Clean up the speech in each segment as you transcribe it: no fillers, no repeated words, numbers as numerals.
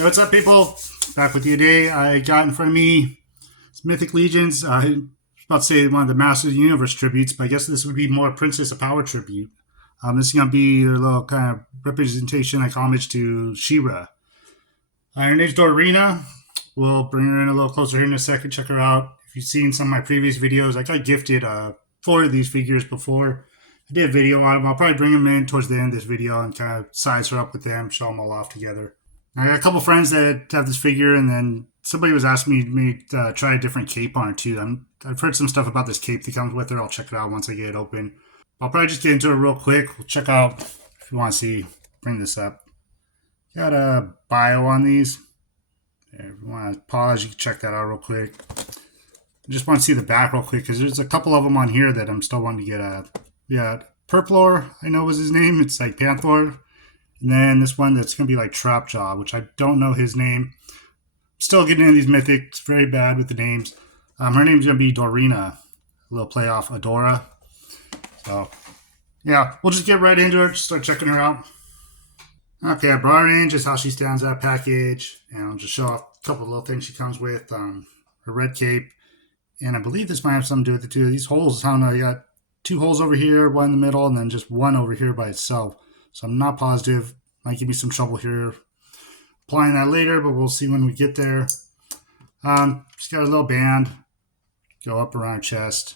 Hey, what's up, people? Back with you today. I got in front of me it's Mythic Legions. I was about to say one of the Masters of the Universe tributes, but I guess this would be more Princess of Power tribute. This is going to be a little kind of representation, like homage to She-Ra. Her name's Dorina. We'll bring her in a little closer here in a second. Check her out. If you've seen some of my previous videos, I got gifted 4 of these figures before. I did a video on them. I'll probably bring them in towards the end of this video and kind of size her up with them, show them all off together. I got a couple friends that have this figure, and then somebody was asking me to try a different cape on her too. I've heard some stuff about this cape that comes with her. I'll check it out once I get it open. I'll probably just get into it real quick. We'll check out, if you want to see, bring this up. Got a bio on these. If you want to pause, you can check that out real quick. I just want to see the back real quick because there's a couple of them on here that I'm still wanting to get a. Yeah, Purplor, I know was his name. It's like Panther. And then this one that's going to be like Trapjaw, which I don't know his name. Still getting into these mythics. Very bad with the names. Her name's going to be Dorina. A little play off Adora. So, yeah, we'll just get right into it. Just start checking her out. Okay, I brought her in, just how she stands out package. And I'll just show off a couple of little things she comes with. Her red cape. And I believe this might have something to do with the two of these holes. I don't know. You got 2 holes over here, 1 in the middle, and then just 1 over here by itself. So I'm not positive. Might give me some trouble here applying that later, but we'll see when we get there. She's got a little band go up around her chest.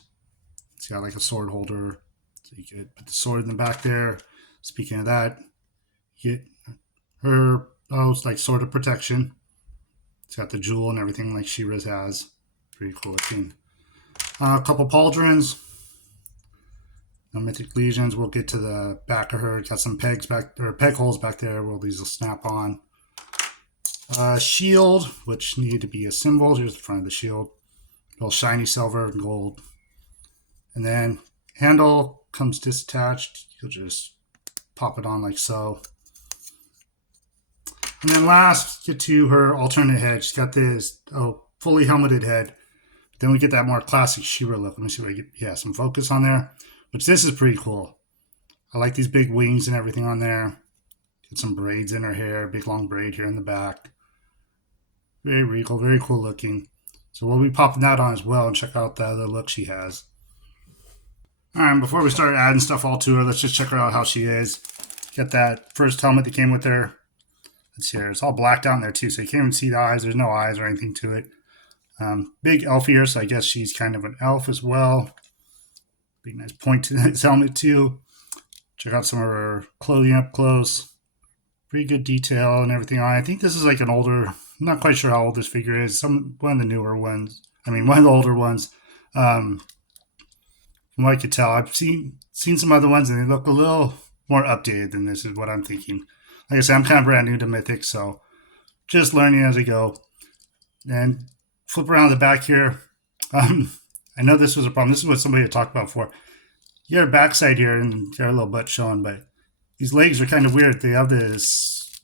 It's got like a sword holder, so you could put the sword in the back there. Speaking of that, you get her it's like sword of protection. It's got the jewel and everything like She-Ra's has. Pretty cool looking. A couple pauldrons. Mythic Legions. We'll get to the back of her. Got some pegs back, or peg holes back there where these will snap on. Shield, which need to be assembled. Here's the front of the shield. Little shiny silver and gold. And then handle comes disattached. You'll just pop it on like so. And then last, get to her alternate head. She's got this fully helmeted head. Then we get that more classic She-Ra look. Let me see if I get some focus on there. Which this is pretty cool. I like these big wings and everything on there. Get some braids in her hair. Big long braid here in the back. Very regal. Very cool looking. So we'll be popping that on as well and check out the other look she has. Alright, before we start adding stuff all to her, let's just check her out how she is. Get that first helmet that came with her. Let's see here. It's all blacked out in there too, so you can't even see the eyes. There's no eyes or anything to it. Big elf ear, so I guess she's kind of an elf as well. Big nice point to this helmet too. Check out some of her clothing up close. Pretty good detail and everything on. I think this is like an older. I'm not quite sure how old this figure is. One of the newer ones. I mean, one of the older ones. From what I could tell, I've seen some other ones and they look a little more updated than this. Is what I'm thinking. Like I said, I'm kind of brand new to Mythic, so just learning as I go. And flip around the back here. I know this was a problem. This is what somebody had talked about before. You got her backside here and got her little butt showing, but these legs are kind of weird. They have this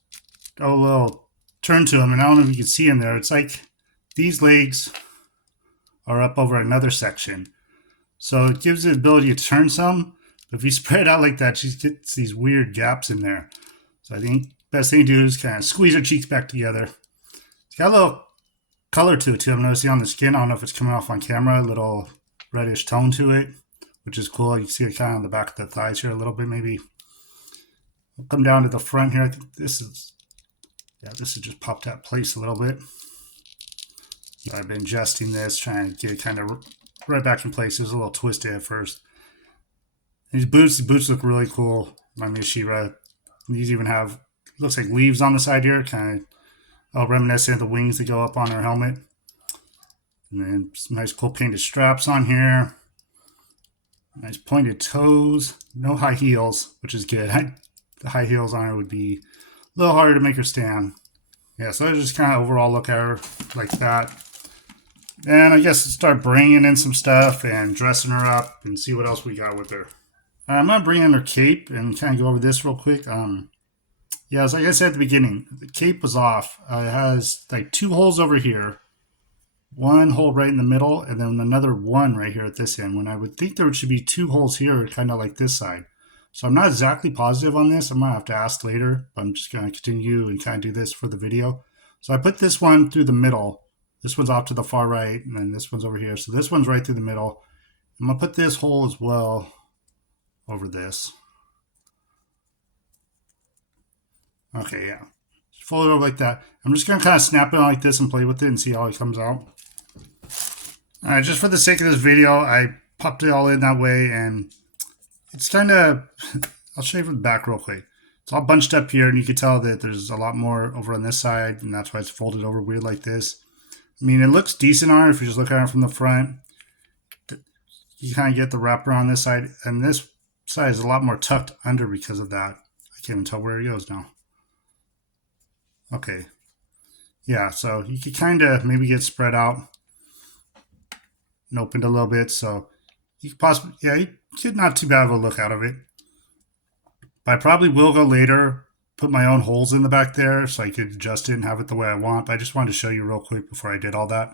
little turn to them, and I don't know if you can see them there. It's like these legs are up over another section. So it gives the ability to turn some. But if you spread it out like that, she gets these weird gaps in there. So I think the best thing to do is kind of squeeze her cheeks back together. It's got a little color to it too. I'm noticing on the skin. I don't know if it's coming off on camera. A little reddish tone to it, which is cool. You can see it kind of on the back of the thighs here a little bit. Maybe I'll come down to the front here. I think this is just popped out place a little bit. So I've been adjusting this, trying to get it kind of right back in place. It was a little twisted at first. These boots look really cool. Remind me of She-Ra. These even have looks like leaves on the side here, kind of reminiscent of the wings that go up on her helmet. And then some nice cool painted straps on here. Nice pointed toes. No high heels, which is good. The high heels on her would be a little harder to make her stand. Yeah, so I just kind of overall look at her like that. And I guess start bringing in some stuff and dressing her up and see what else we got with her. I'm going to bring in her cape and kind of go over this real quick. Yeah, like I said at the beginning, the cape was off. It has like 2 holes over here. 1 hole right in the middle, and then another 1 right here at this end, when I would think there should be 2 holes here, kind of like this side. So I'm not exactly positive on this. I might have to ask later, but I'm just going to continue and kind of do this for the video. So I put this one through the middle. This one's off to the far right, and then this one's over here. So this one's right through the middle. I'm going to put this hole as well over this. Okay, yeah. Just fold it over like that. I'm just going to kind of snap it on like this and play with it and see how it comes out. Alright, just for the sake of this video, I popped it all in that way, and it's kind of... I'll show you from the back real quick. It's all bunched up here, and you can tell that there's a lot more over on this side, and that's why it's folded over weird like this. I mean, it looks decent on it if you just look at it from the front. You kind of get the wrapper on this side, and this side is a lot more tucked under because of that. I can't even tell where it goes now. Okay. Yeah, so you could kind of maybe get spread out and opened a little bit, so you could possibly, yeah, you could not too bad of a look out of it. But I probably will go later, put my own holes in the back there so I could adjust it and have it the way I want. But I just wanted to show you real quick before I did all that.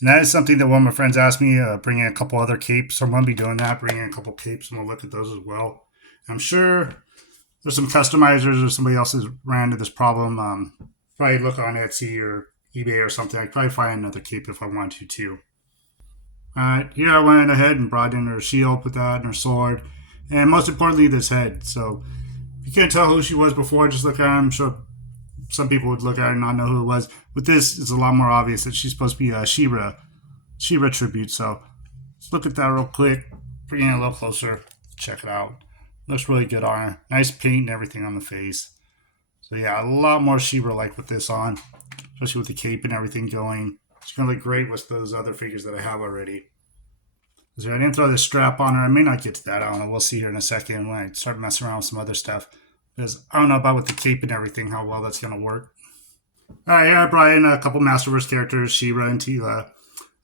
And that is something that one of my friends asked me, bring in a couple other capes. So I'm going to be doing that, bringing in a couple capes, and we'll look at those as well. I'm sure there's some customizers or somebody else has ran into this problem. Probably look on Etsy or eBay or something. I'd probably find another cape if I wanted to too. Alright, here I went ahead and brought in her shield, put that in her sword, and most importantly, this head. So if you can't tell who she was before, just look at her. I'm sure some people would look at her and not know who it was. With this, it's a lot more obvious that she's supposed to be a She-Ra tribute. So let's look at that real quick, bring it a little closer, check it out. Looks really good on her. Nice paint and everything on the face. So yeah, a lot more She-Ra-like with this on, especially with the cape and everything going. It's going to look great with those other figures that I have already. So I didn't throw this strap on her. I may not get to that. I don't know. We'll see here in a second when I start messing around with some other stuff. Because I don't know about with the cape and everything, how well that's going to work. Alright, here I brought in a couple Masterverse characters, She-Ra and Teela.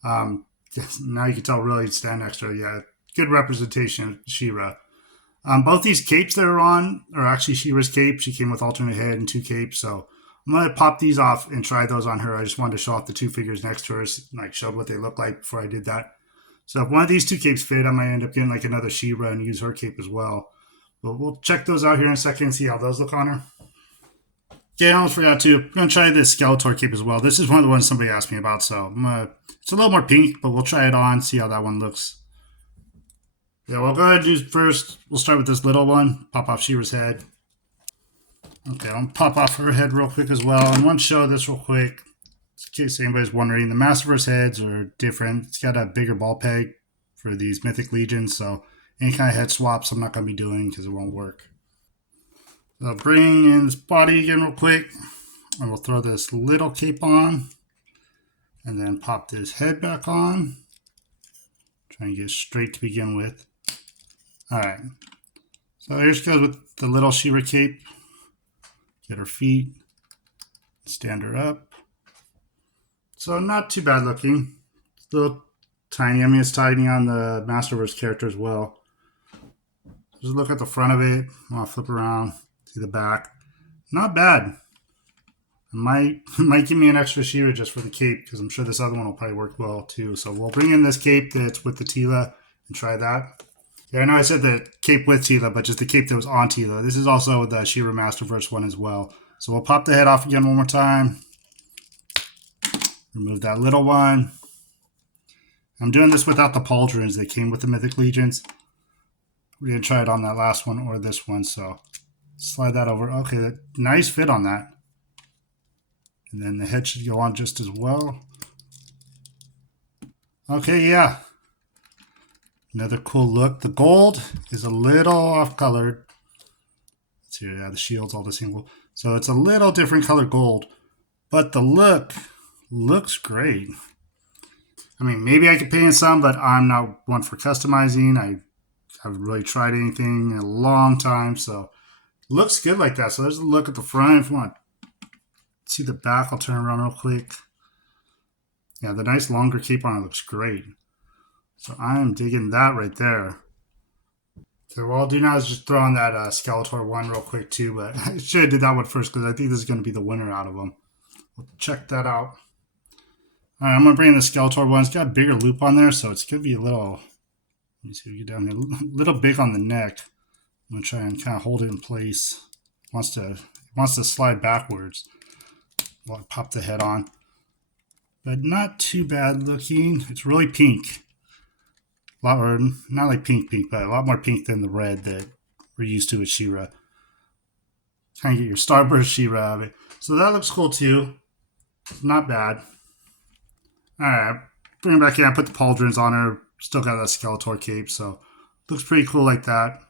Now you can tell really stand next to her. Yeah, good representation of She-Ra. Both these capes that are on are actually She-Ra's cape. She came with alternate head and 2 capes, so I'm going to pop these off and try those on her. I just wanted to show off the 2 figures next to her, like showed what they look like before I did that. So if one of these 2 capes fit, I might end up getting like another She-Ra and use her cape as well. But we'll check those out here in a second and see how those look on her. Yeah, I almost forgot to. I'm going to try this Skeletor cape as well. This is one of the ones somebody asked me about, so it's a little more pink, but we'll try it on, see how that one looks. Yeah, we'll go ahead and do first. We'll start with this little one. Pop off She-Ra's head. Okay, I'll pop off her head real quick as well. And want to show this real quick, in case anybody's wondering. The Masterverse heads are different. It's got a bigger ball peg for these Mythic Legions, so any kind of head swaps I'm not going to be doing because it won't work. So I'll bring in this body again real quick, and we'll throw this little cape on, and then pop this head back on. Try and get straight to begin with. Alright, so here she goes with the little She-Ra cape. Get her feet, stand her up. So not too bad looking. It's a little tiny. I mean, it's tiny on the Masterverse character as well. Just look at the front of it. I'll flip around, see the back. Not bad. Might give me an extra She-Ra just for the cape, because I'm sure this other one will probably work well too. So we'll bring in this cape that's with the Teela and try that. Yeah, I know I said the cape with Teela, but just the cape that was on Teela. This is also the She-Ra Masterverse one as well. So we'll pop the head off again one more time. Remove that little one. I'm doing this without the pauldrons that came with the Mythic Legions. We're going to try it on that last one or this one. So slide that over. Okay, nice fit on that. And then the head should go on just as well. Okay, yeah. Another cool look. The gold is a little off-colored. Let's see, yeah, the shield's all the same. So it's a little different color gold. But the look looks great. I mean, maybe I could paint in some, but I'm not one for customizing. I haven't really tried anything in a long time. So it looks good like that. So there's a look at the front. If you want to see the back, I'll turn around real quick. Yeah, the nice longer cape on it looks great. So I'm digging that right there. So what I'll do now is just throw on that Skeletor one real quick too, but I should have did that one first because I think this is going to be the winner out of them. We'll check that out. Alright, I'm going to bring in the Skeletor one. It's got a bigger loop on there, so it's going to be a little, let me see if we get down here, a little big on the neck. I'm going to try and kind of hold it in place. It wants to slide backwards. I'll pop the head on. But not too bad looking. It's really pink. A lot, or not like pink, but a lot more pink than the red that we're used to with She-Ra. Kind of get your Starburst She-Ra of it. So that looks cool too. Not bad. Alright, bring her back in. I put the pauldrons on her. Still got that Skeletor cape, so looks pretty cool like that.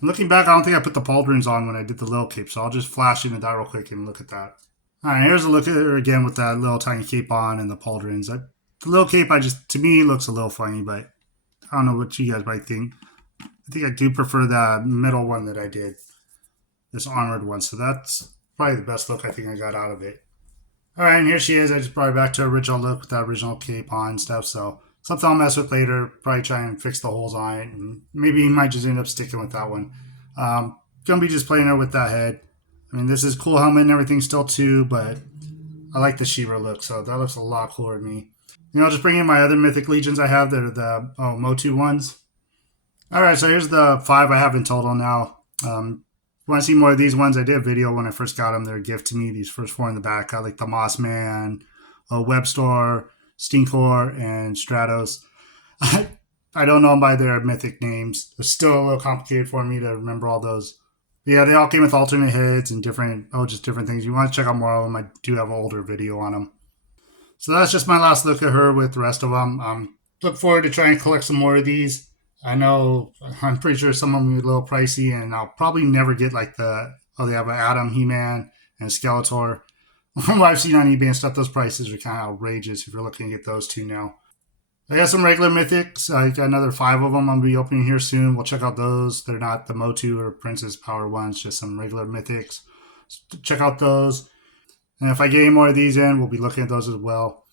Looking back, I don't think I put the pauldrons on when I did the little cape, so I'll just flash into that real quick and look at that. Alright, here's a look at her again with that little tiny cape on and the pauldrons. The little cape, to me, looks a little funny, but I don't know what you guys might think. I think I do prefer the middle one that I did, this armored one, so that's probably the best look I think I got out of it. Alright, and here she is. I just brought her back to her original look with that original cape on and stuff, so something I'll mess with later. Probably try and fix the holes on it, and maybe might just end up sticking with that one. Gonna be just playing her with that head. I mean, this is cool helmet and everything still too, but I like the She-Ra look, so that looks a lot cooler to me. I'll just bring in my other Mythic Legions I have. They're the Motu ones. Alright, so here's the 5 I have in total now. Want to see more of these ones? I did a video when I first got them. They're a gift to me. These first 4 in the back. I like the Mossman, Webstor, Stinkor, and Stratos. I don't know them by their mythic names. It's still a little complicated for me to remember all those. But yeah, they all came with alternate heads and different things. You want to check out more of them, I do have an older video on them. So that's just my last look at her with the rest of them. Look forward to trying to collect some more of these. I'm pretty sure some of them are a little pricey, and I'll probably never get like they have an Adam, He-Man, and Skeletor. From what I've seen on eBay and stuff, those prices are kind of outrageous if you're looking to get those two now. I got some regular mythics. I got another 5 of them I'm going to be opening here soon. We'll check out those. They're not the Motu or Princess Power ones, just some regular mythics. So check out those. And if I get any more of these in, we'll be looking at those as well.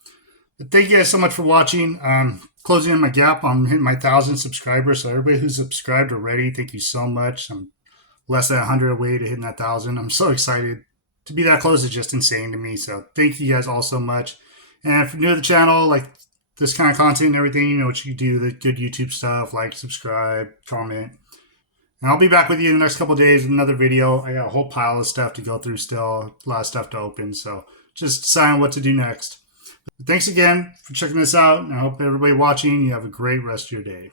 But thank you guys so much for watching. Closing in my gap. I'm hitting my 1,000 subscribers. So everybody who's subscribed already, thank you so much. I'm less than 100 away to hitting that 1,000. I'm so excited. To be that close is just insane to me. So thank you guys all so much. And if you're new to the channel, like this kind of content and everything, you know what you do, the good YouTube stuff, like, subscribe, comment. And I'll be back with you in the next couple of days with another video. I got a whole pile of stuff to go through still, a lot of stuff to open. So just decide on what to do next. But thanks again for checking this out. And I hope everybody watching, you have a great rest of your day.